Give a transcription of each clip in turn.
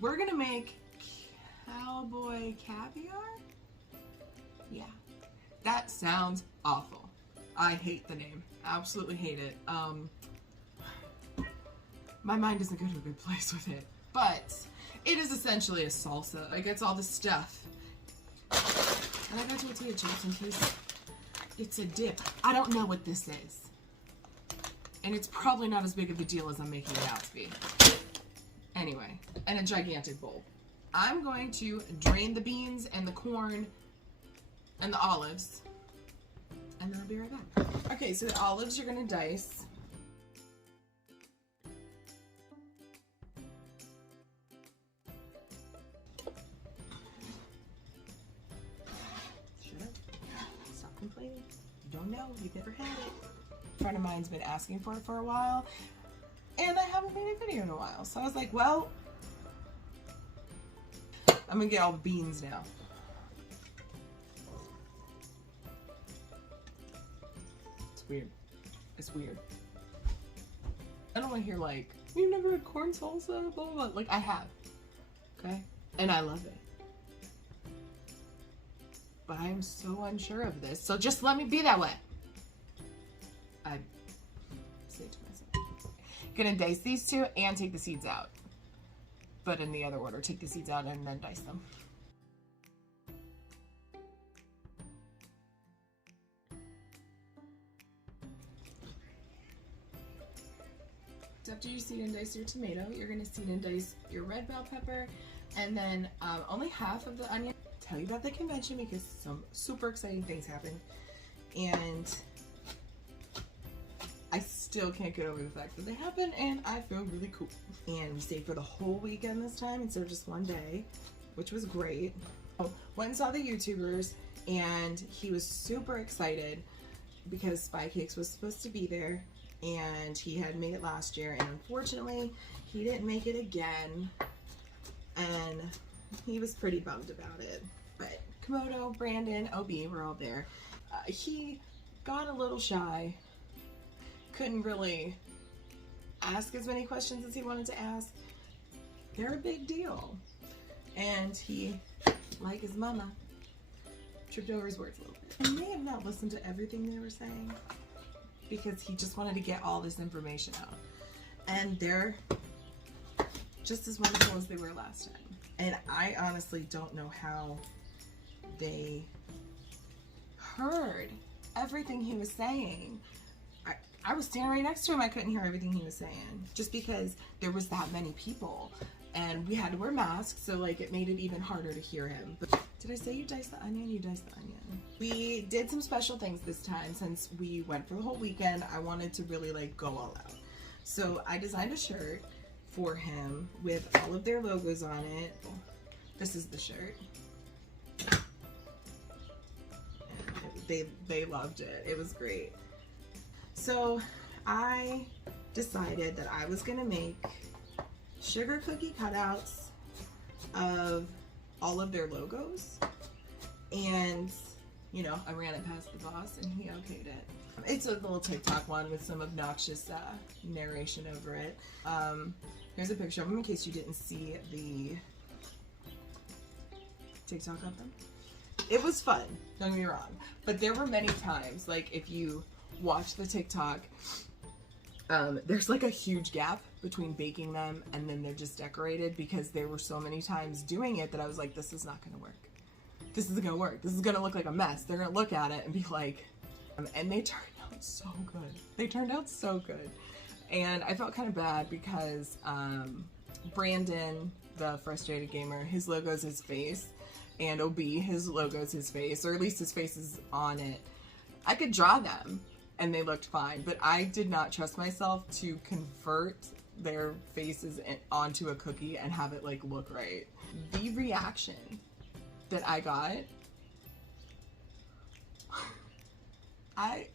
we're gonna make Cowboy Caviar? Yeah, that sounds awful. I hate the name. Absolutely hate it. My mind doesn't go to a good place with it. But it is essentially a salsa. It gets all the stuff. And I got tortilla chips in case it's a dip. I don't know what this is. And it's probably not as big of a deal as I'm making it out to be. Anyway, and a gigantic bowl. I'm going to drain the beans and the corn and the olives. And then I'll be right back. Okay, so the olives you're gonna dice. Shut up. Stop complaining. You don't know, you've never had it. A friend of mine's been asking for it for a while, and I haven't made a video in a while. So I was like, well, I'm gonna get all the beans now. Weird. It's weird. I don't want to hear like, you've never had corn salsa, blah, blah, blah. Like, I have. Okay? And I love it. But I am so unsure of this. So just let me be that way. I say to myself. Gonna dice these two and take the seeds out. But in the other order. Take the seeds out and then dice them. After you seed and dice your tomato, you're going to seed and dice your red bell pepper, and then only half of the onion. Tell you about the convention because some super exciting things happened, and I still can't get over the fact that they happened, and I feel really cool. And we stayed for the whole weekend this time instead of just one day, which was great. Went and saw the YouTubers, and he was super excited because Spycakes was supposed to be there. And he had made it last year, and unfortunately he didn't make it again, and he was pretty bummed about it. But Camodo, Brandon, OB were all there. He got a little shy, couldn't really ask as many questions as he wanted to ask. They're a big deal, and he, like his mama, tripped over his words a little bit. He may have not listened to everything they were saying, because he just wanted to get all this information out. And they're just as wonderful as they were last time. And I honestly don't know how they heard everything he was saying. I was standing right next to him, I couldn't hear everything he was saying. Just because there was that many people. And we had to wear masks, so like it made it even harder to hear him. But did I say you dice the onion? You dice the onion. We did some special things this time since we went for the whole weekend. I wanted to really like go all out. So I designed a shirt for him with all of their logos on it. This is the shirt. And they loved it. It was great. So I decided that I was gonna make sugar cookie cutouts of all of their logos, and you know, I ran it past the boss and he okayed it. It's a little TikTok one with some obnoxious narration over it. Here's a picture of them in case you didn't see the TikTok of them. It was fun, don't get me wrong, but there were many times, like if you watch the TikTok, there's like a huge gap between baking them and then they're just decorated, because there were so many times doing it that I was like, this is not gonna work. This isn't gonna work. This is gonna look like a mess. They're gonna look at it and be like, and they turned out so good. They turned out so good. And I felt kind of bad because Brandon, the frustrated gamer, his logo's his face, and OB, his logo's his face, or at least his face is on it. I could draw them and they looked fine, but I did not trust myself to convert their faces onto a cookie and have it like look right. The reaction that I got, I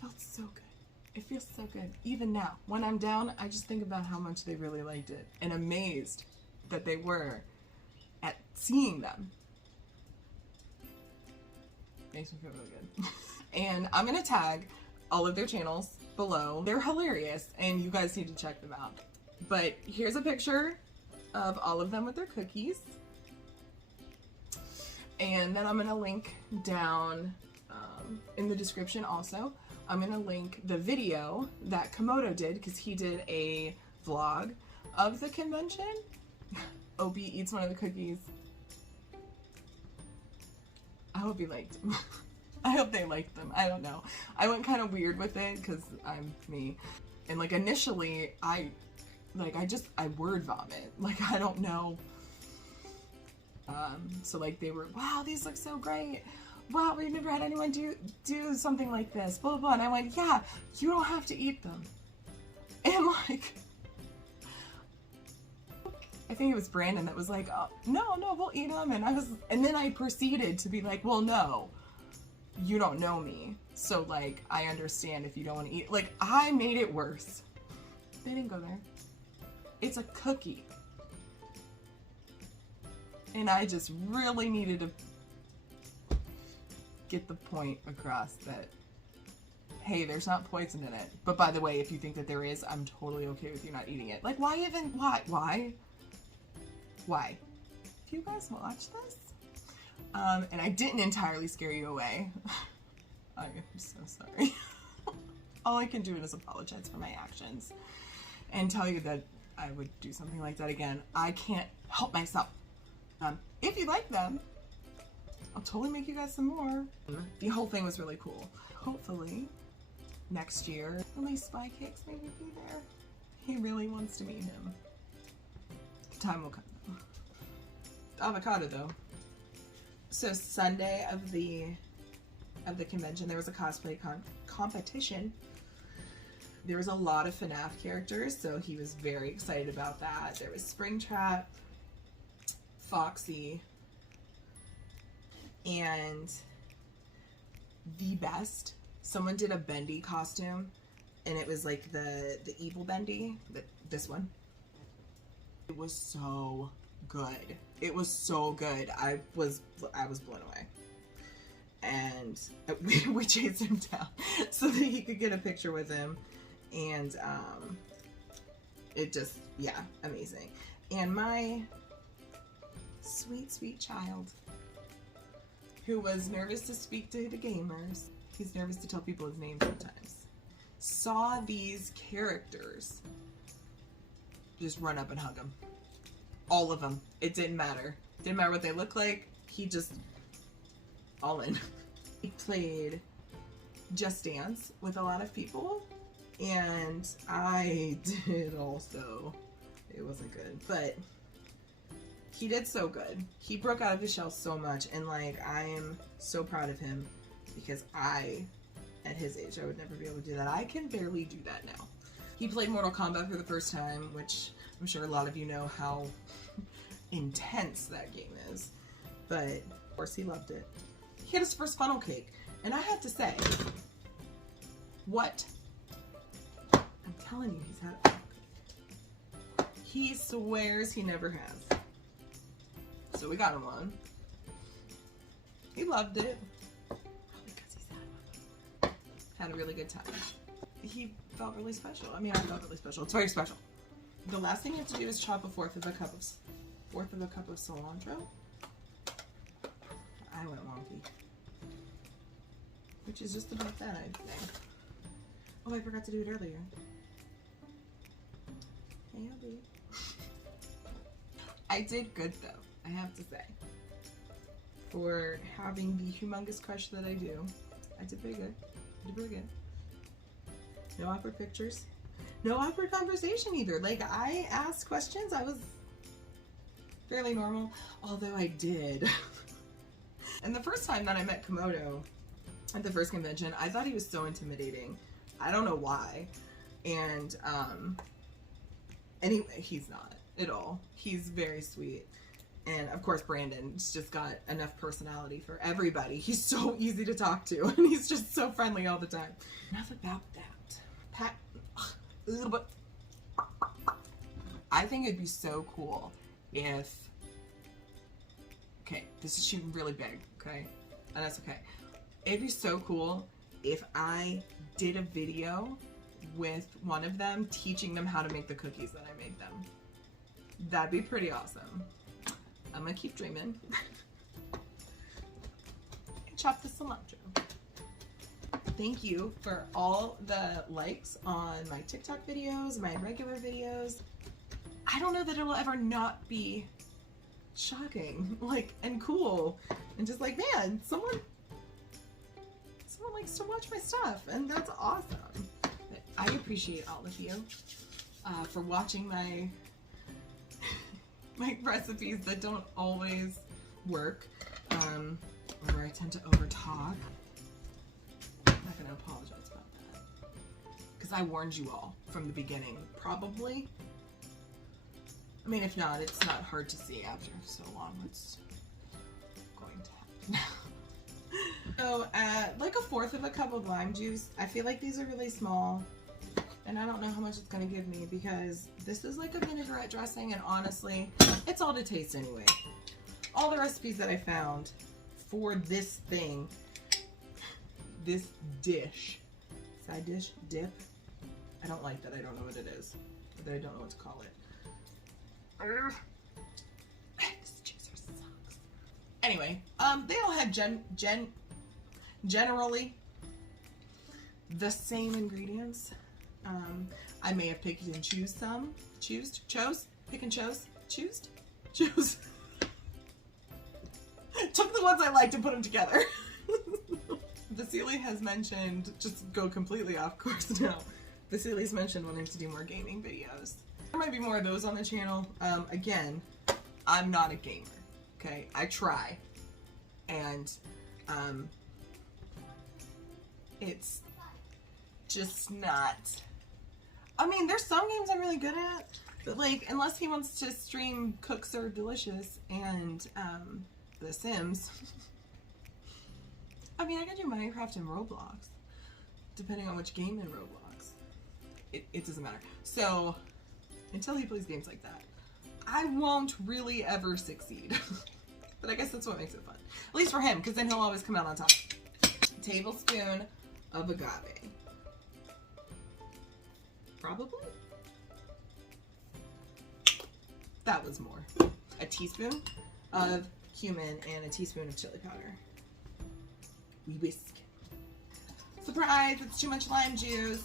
felt so good. It feels so good. Even now, when I'm down, I just think about how much they really liked it and amazed that they were at seeing them. Makes me feel really good. And I'm gonna tag all of their channels below. They're hilarious and you guys need to check them out. But here's a picture of all of them with their cookies. And then I'm gonna link down in the description also, I'm gonna link the video that Camodo did, because he did a vlog of the convention. Opie eats one of the cookies. I hope he liked them. I hope they liked them. I don't know. I went kind of weird with it because I'm me. And like initially, I word vomit. Like, I don't know. So like they were, wow, these look so great. Wow, we've never had anyone do something like this, blah, blah, blah. And I went, yeah, you don't have to eat them. And like, I think it was Brandon that was like, oh, no, we'll eat them. And then I proceeded to be like, well, no, you don't know me. So like, I understand if you don't want to eat. Like, I made it worse. They didn't go there. It's a cookie. And I just really needed to get the point across that, hey, there's not poison in it. But by the way, if you think that there is, I'm totally okay with you not eating it. Like, why? If you guys watch this, and I didn't entirely scare you away, I am so sorry. All I can do is apologize for my actions and tell you that I would do something like that again. I can't help myself. If you like them, I'll totally make you guys some more. The whole thing was really cool. Hopefully, next year, at least Spycakes maybe be there. He really wants to meet him. The time will come. Avocado though. So Sunday of the convention, there was a cosplay competition. There was a lot of FNAF characters, so he was very excited about that. There was Springtrap, Foxy, and the best, someone did a Bendy costume, and it was like the evil Bendy, this one. It was so good. It was so good. I was blown away. And we chased him down so that he could get a picture with him. And it just, yeah, amazing. And my sweet, sweet child, who was nervous to speak to the gamers, he's nervous to tell people his name sometimes, saw these characters just run up and hug him. All of them. It didn't matter. Didn't matter what they looked like. He just, all in. He played Just Dance with a lot of people, and I did also. It wasn't good, but he did so good. He broke out of his shell so much, and like, I am so proud of him, because at his age, I would never be able to do that. I can barely do that now. He played Mortal Kombat for the first time, which I'm sure a lot of you know how intense that game is, but of course he loved it. He had his first funnel cake, and I have to say, what? I'm telling you, he's had a funnel cake. He swears he never has. So we got him one. He loved it. Because he's had a really good time. He felt really special. I mean, I felt really special. It's very special. The last thing you have to do is chop a fourth of a cup of cilantro. I went wonky. Which is just about that, I think. Oh, I forgot to do it earlier. Hey, Abby. I did good though, I have to say. For having the humongous crush that I do, I did pretty good. I did pretty good. No awkward pictures. No awkward conversation either. Like, I asked questions. I was fairly normal, although I did. And the first time that I met Camodo at the first convention, I thought he was so intimidating. I don't know why. And anyway, he's not at all. He's very sweet. And of course, Brandon's just got enough personality for everybody. He's so easy to talk to, and he's just so friendly all the time. Enough about that. I think it'd be so cool if, okay, this is shooting really big, okay? And that's okay. It'd be so cool if I did a video with one of them, teaching them how to make the cookies that I made them. That'd be pretty awesome. I'm gonna keep dreaming. Chop the cilantro. Thank you for all the likes on my TikTok videos, my regular videos. I don't know that it'll ever not be shocking, like, and cool, and just like, man, someone likes to watch my stuff, and that's awesome. But I appreciate all of you for watching my my recipes that don't always work, or I tend to overtalk. I'm not gonna apologize about that, because I warned you all from the beginning, probably. I mean, if not, it's not hard to see after so long what's going to happen. So, like 1/4 of a cup of lime juice. I feel like these are really small, and I don't know how much it's gonna give me because this is like a vinaigrette dressing, and honestly, it's all to taste anyway. All the recipes that I found for this thing, this dish, side dish, dip, I don't like that. I don't know what it is. That I don't know what to call it. This juicer sucks. Anyway, they all had generally the same ingredients. I may have picked and chose. Took the ones I liked and put them together. Vasily has mentioned, just go completely off course now. Vasily's mentioned wanting to do more gaming videos. There might be more of those on the channel. Again, I'm not a gamer, okay? I try, and it's just not. I mean, there's some games I'm really good at, but like, unless he wants to stream Cook Serve Delicious and The Sims. I mean, I can do Minecraft and Roblox, depending on which game in Roblox. It doesn't matter. So, until he plays games like that, I won't really ever succeed. But I guess that's what makes it fun. At least for him, because then he'll always come out on top. Tablespoon of agave. Probably? That was more. A teaspoon of cumin and a teaspoon of chili powder. We whisk. Surprise! It's too much lime juice.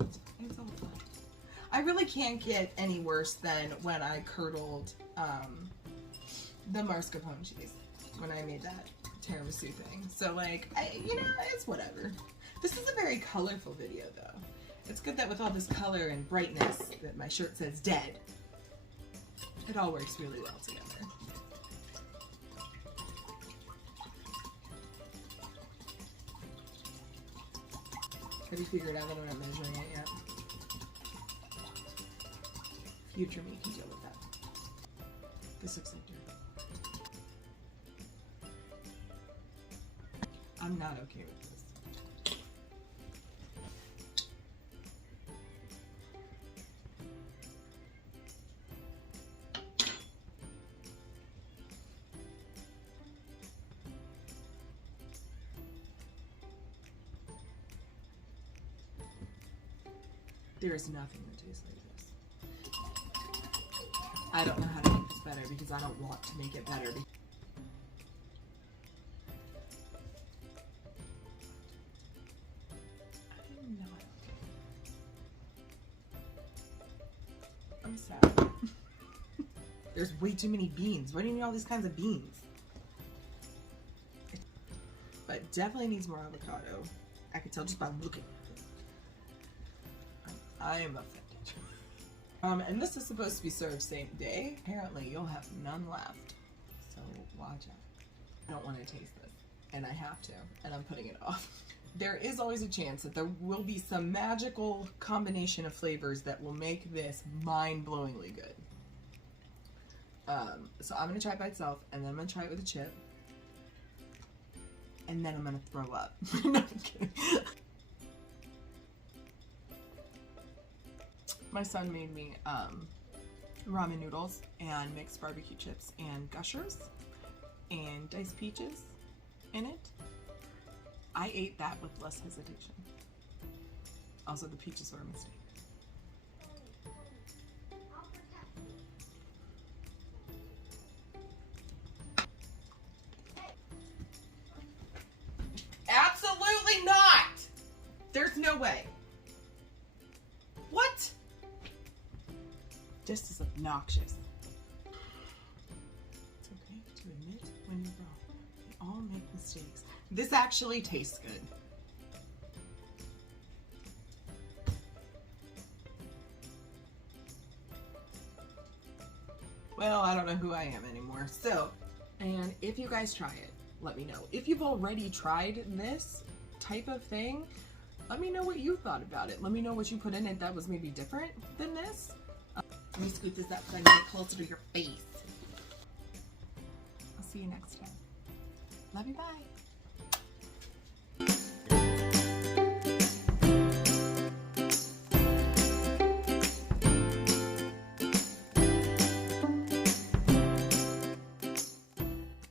It's all fun. I really can't get any worse than when I curdled the mascarpone cheese when I made that tiramisu thing. So like, you know, it's whatever. This is a very colorful video though. It's good that with all this color and brightness that my shirt says dead, it all works really well together. Have you figured out that I'm not measuring it yet? Future me can deal with that. This looks like dirt. I'm not okay with this. There is nothing that tastes like this. I don't know how to make this better because I don't want to make it better. I'm not okay. I'm sad. There's way too many beans. Why do you need all these kinds of beans? But definitely needs more avocado. I can tell just by looking. I am offended. And this is supposed to be served same day. Apparently you'll have none left. So watch out. I don't want to taste this. And I have to. And I'm putting it off. There is always a chance that there will be some magical combination of flavors that will make this mind-blowingly good. So I'm going to try it by itself. And then I'm going to try it with a chip. And then I'm going to throw up. No, I'm kidding. My son made me ramen noodles and mixed barbecue chips and gushers and diced peaches in it. I ate that with less hesitation. Also, the peaches were a mistake. Absolutely not! There's no way. What? Just as obnoxious. It's okay to admit when you're wrong. We all make mistakes. This actually tastes good. Well, I don't know who I am anymore. So, and if you guys try it, let me know. If you've already tried this type of thing, let me know what you thought about it. Let me know what you put in it that was maybe different than this. Let me scoop this up so I can get closer to your face. I'll see you next time. Love you, bye.